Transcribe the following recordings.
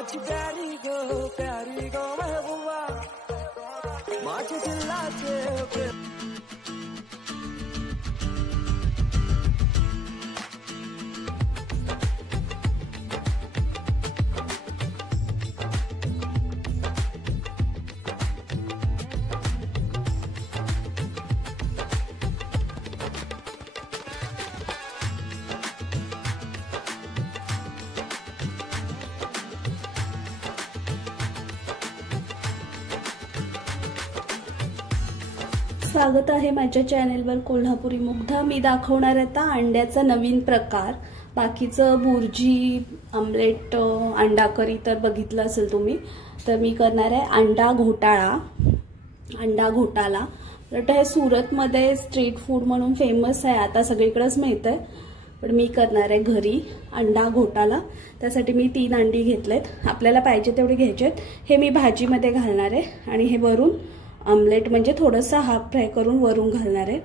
माझी प्यारी गो महबूबा माझे दिलाचे स्वागत आहे माझ्या चॅनलवर कोल्हापुरी मुग्धा। मी दाखवणार आहे आता अंड्याचा नवीन प्रकार। बाकीचं बुर्जी, आमलेट, अंडा करी तर बघितलं असेल तुम्ही, तर मी करणार आहे अंडा घोटाळा। अंडा घोटाळा तर हे सुरतमध्ये स्ट्रीट फूड म्हणून फेमस आहे, आता सगळीकडेच मिळतंय, पण मी करणार आहे घरी अंडा घोटाळा। त्यासाठी मी 3 अंडी घेतलेत, आपल्याला पाहिजे तेवढे घ्यायचे आहेत। हे मी भाजीमध्ये घालणार आहे आणि हे वरून आमलेट म्हणजे थोडंसं हाफ फ्राय करून वरून घालणार आहे।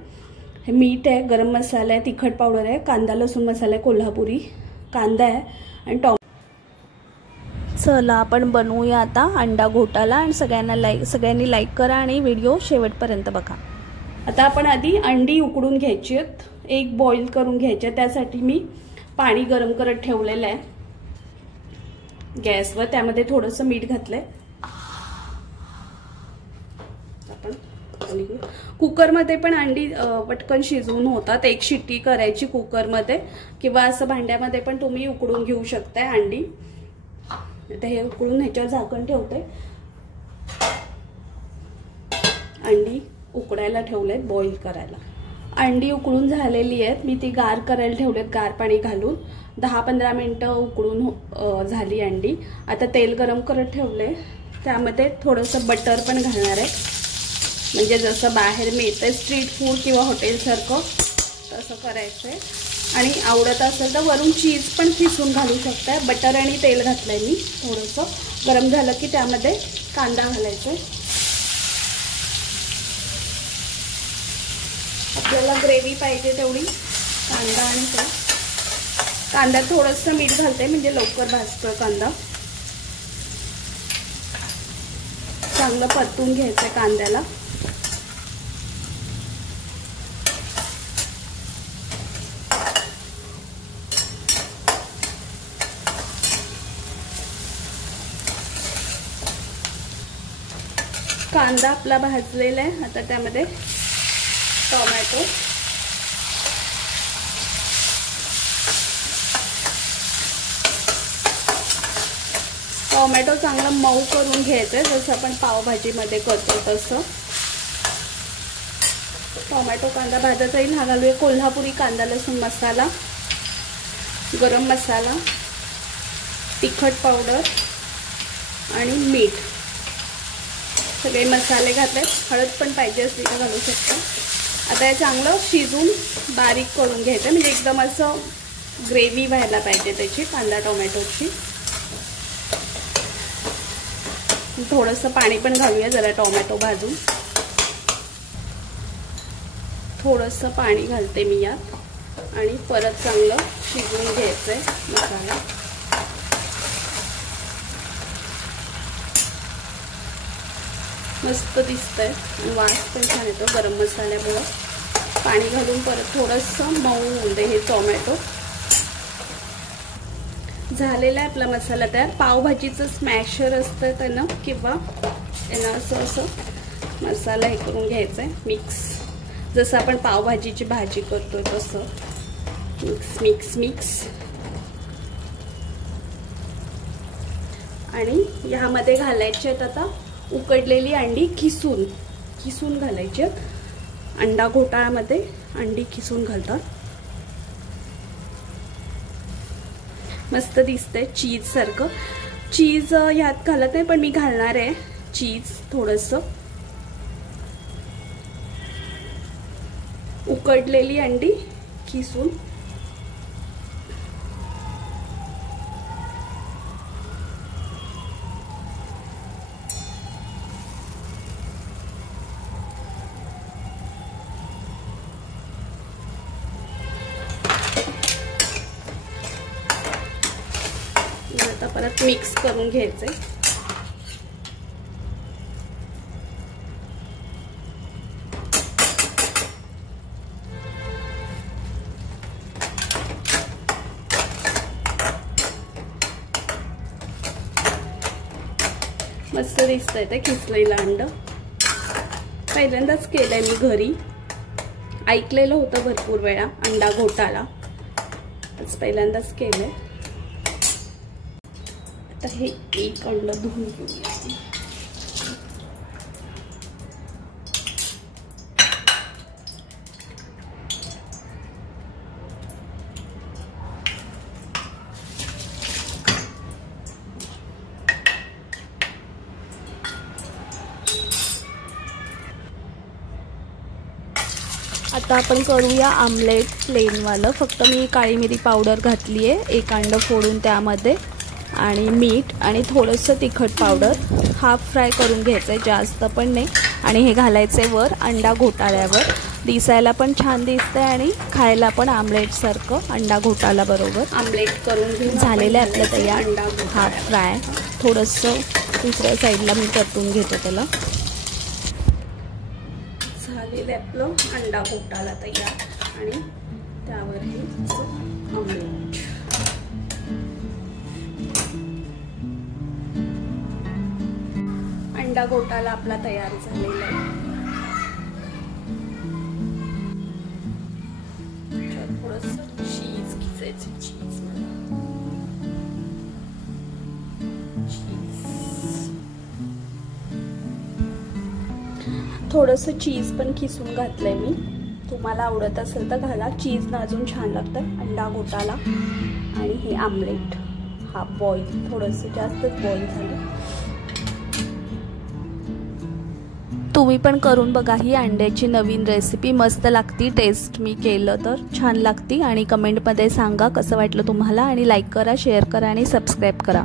हे मीठ आहे, गरम मसाला आहे, तिखट पावडर आहे, कांदा लसूण मसाला आहे, कोल्हापुरी कांदा आहे आणि टोमॅटो। चला आपण बनवूया आता अंडा घोटाळा आणि सगळ्यांनी लाईक करा आणि व्हिडिओ शेवटपर्यंत बघा। आता आपण आधी अंडी उकडून घ्यायची आहेत, एक बॉईल करून घ्यायचे। त्यासाठी मी पाणी गरम करत ठेवलेलं आहे गॅसवर, त्यामध्ये थोडंसं मीठ घातलंय। कुकरमध्ये पण अंडी पटकन शिजवून होतात, एक शिट्टी करायची कुकरमध्ये किंवा असं भांड्यामध्ये पण तुम्ही उकडून घेऊ शकताय अंडी। आता हे उकडून ह्याच्यावर झाकण ठेवते, अंडी उकडायला ठेवलेत बॉईल करायला। अंडी उकडून झालेली आहेत, मी ती गार करायला ठेवलेत गार पाणी घालून। 10-15 मिनिटं उकडून झाली अंडी। आता तेल गरम करत ठेवले, त्यामध्ये थोडंसं बटर पण घालणार आहे, म्हणजे जसं बाहेर मिळतं स्ट्रीट फूड किंवा हॉटेल सारखं तसं करायचंय। आणि आवडत असेल तर वरून चीज पण किसून घालू शकताय। बटर आणि तेल घातलंय मी, थोडंसं गरम झालं की त्यामध्ये कांदा घालायचा। आपल्याला ग्रेव्ही पाहिजे तेवढी कांदा आणि ते कांदा थोडंसं मीठ घालते म्हणजे लवकर भाजतो कांदा। चांगलं परतून घ्यायचं कांद्याला। कांदा आपला भाजलेला आहे, आता त्यामध्ये टोमॅटो, टोमॅटो चांगला मऊ करून घ्यायचं, जसं आपण पावभाजीमध्ये करतो तसं। टोमॅटो कांदा भाजायचा येईल हा घालूया कोल्हापुरी कांदा लसूण मसाला, गरम मसाला, तिखट पावडर आणि मीठ, सगळे मसाले घातले। हळद पण पाहिजे असली तर घालू शकता। आता हे चांगलं शिजून बारीक करून घ्यायचं, म्हणजे एकदम असं ग्रेव्ही व्हायला पाहिजे त्याची कांदा टोमॅटोची। थोडंसं पाणी पण घालूया जरा टोमॅटो भाजून, थोडंसं पाणी घालते मी यात आणि परत चांगलं शिजवून घ्यायचंय मसाला। मस्त दिसतंय, वास पण छान येतो गरम मसाल्यामुळे। पाणी घालून परत थोडंसं मऊ होऊन दे हे टोमॅटो। झालेला आहे आपला मसाला तयार। पावभाजीचं स्मॅशर असतं त्यानं किंवा यानं असं मसाला हे करून घ्यायचा आहे मिक्स, जसं आपण पावभाजीची भाजी करतोय तसं मिक्स मिक्स मिक्स। आणि ह्यामध्ये घालायचे आहेत आता उकडलेली अंडी किसून घालायची। अंडा घोटाळ्यामध्ये अंडी किसून घालतात, मस्त दिसतंय चीज सारखं। चीज ह्यात घालत नाही पण मी घालणार आहे चीज थोडंसं। उकडलेली अंडी किसून आता परत मिक्स करून घ्यायचे. मस्त दिसतंय ते किसलेलं अंड. पहिल्यांदाच केलंय मी घरी. ऐकलेलं होतं भरपूर वेळा अंडा घोटाळा, पहिल्यांदाच केलंय. आता हे एक अंड धुवून घेऊया. आता आपण करूया आमलेट प्लेनवालं. फक्त मी काळी मिरी पावडर घातली आहे, एक अंड फोडून त्यामध्ये, आणि मीठ आणि थोडंसं तिखट पावडर. हाफ फ्राय करून घ्यायचं आहे, जास्त पण नाही. आणि हे घालायचे वर अंडा घोटाळ्यावर. दिसायला पण छान दिसतंय आणि खायला पण आमलेटसारखं अंडा घोटाळा बरोबर. आमलेट करून घेऊन झालेलं आहे आपलं तयार अंडा हाफ फ्राय. थोडंसं दुसऱ्या साईडला मी परतून घेते त्याला. झालेलं आपलं अंडा घोटाळा तयार आणि त्यावर हे आमलेट. अंडा घोटाळा आपला तयार झालेला आहे. थोडंसं चीज घ्यायचं. थोडंसं चीज पण खिसून घातलंय मी. तुम्हाला आवडत असेल तर घाला. चीज ना अजून छान लागतं. अंडा घोटाळा आणि हे आमलेट हा बॉईल, थोडंसं जास्तच बॉईल झालं. तुम्ही पण करून बघा ही अंड्याची नवीन रेसिपी. मस्त लागती. टेस्ट मी केलं तर छान लागती. आणि कमेंटमध्ये सांगा कसं वाटलं तुम्हाला. आणि लाईक करा, शेअर करा आणि सबस्क्राईब करा.